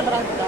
ಅಂದ್ರೆ ಬರೋದಿಲ್ಲ.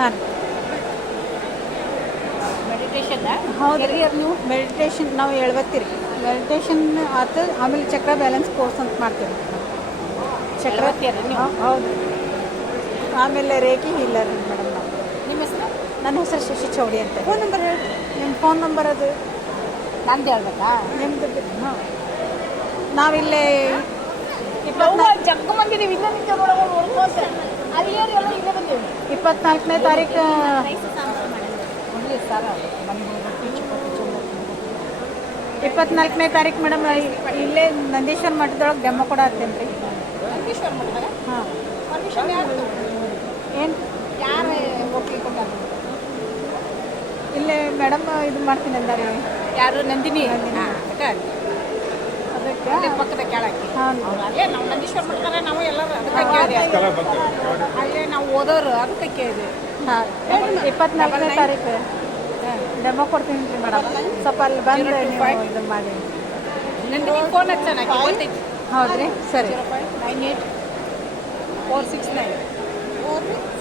ಹಾಂ ಮೆಡಿಟೇಷನ್ ಹೌದು ರೀ. ನೀವು ಮೆಡಿಟೇಷನ್ ನಾವು ಹೇಳ್ಬತ್ತೀರಿ ಮೆಡಿಟೇಷನ್ ಆತು. ಆಮೇಲೆ ಚಕ್ರ ಬ್ಯಾಲೆನ್ಸ್ ಕೋರ್ಸ್ ಅಂತ ಮಾಡ್ತೀವಿ. ಚಕ್ರ ಹೇಳ್ಬತ್ತೀರಿ ನೀವು? ಹೌದು. ಆಮೇಲೆ ರೇಖಿ ಹೀಲರ್ ಮೇಡಮ್ ನಾವು. ನಿಮ್ಮ ಹೆಸರು? ನನ್ನ ಹೆಸರು ಶಶಿ ಚೌಡಿ ಅಂತ. ಫೋನ್ ನಂಬರ್ ಹೇಳಿ. ನಿಮ್ಮ ಫೋನ್ ನಂಬರ್ ಅದು ನಂದು ಹೇಳ್ಬೇಕಾ? ನಿಮ್ದು. ಹಾಂ ನಾವಿಲ್ಲೇ ಜಗ್ಗ ಮಂದಿ ನೀವು ಇಲ್ಲೇ ನಿಂತು ನೋಡ್ಕೋತ ಅಲ್ಲಿ ಏನು ಎಲ್ಲ ಇಲ್ಲೇ ಬಂದೀವಿ. 24ನೇ ತಾರೀಕು ಒಳ್ಳೆ ಸರ 24ನೇ ತಾರೀಕು ಮೇಡಮ್ ಇಲ್ಲೇ ನಂದೀಶ್ವರ ಮಠದೊಳಗೆ ಡೆಮೋ ಕೂಡ ಹತ್ತೇನೆ ರೀ. ನಂದೀಶ್ವರ ಮಠದಾಗ ಹಾಂ ಪರ್ಮಿಷನ್ ಯಾರು? ಏನು ಯಾರು ಒಪ್ಪಿಗೆ ಕೊಟ್ಟಾರ? ಇಲ್ಲೇ ಮೇಡಮ್ ಇದು ಮಾಡ್ತೀನಿ ಅಂದಾರೆ. ಯಾರು? ನಂದಿನಿ. ನಂದಿನಿ. ಅದಕ್ಕೆ ಅದಕ್ಕೆ ಪಕ್ಕದ ಕೆಳಕ್ಕೆ ಹಾಂ ಅಲ್ಲೇ ನಾವು ನಂದೀಶ್ವರ ಮಠದಾಗ ನಾವು ಎಲ್ಲರೂ ಅದಕ್ಕೆ ಕೇಳಿದೆ. ಅಲ್ಲೇ ನಾವು ಓದೋರು ಅದಕ್ಕೆ ಕೇಳಿದೆ. ಹಾಂ 24ನೇ ತಾರೀಕು ಡೆಮೋ ಕೊಡ್ತೀನಿ ರೀ ಮೇಡಮ್. ಸ್ವಲ್ಪ ಅಲ್ಲಿ ಬಂದು ನೀವು ಇದು ಮಾಡಿ. ನಂದಿನಿ ಫೋನ್ ಹಚ್ಚೋಣ ಗೊತ್ತೈತಿ. ಹೌದು ರೀ ಸರಿ. 0598 469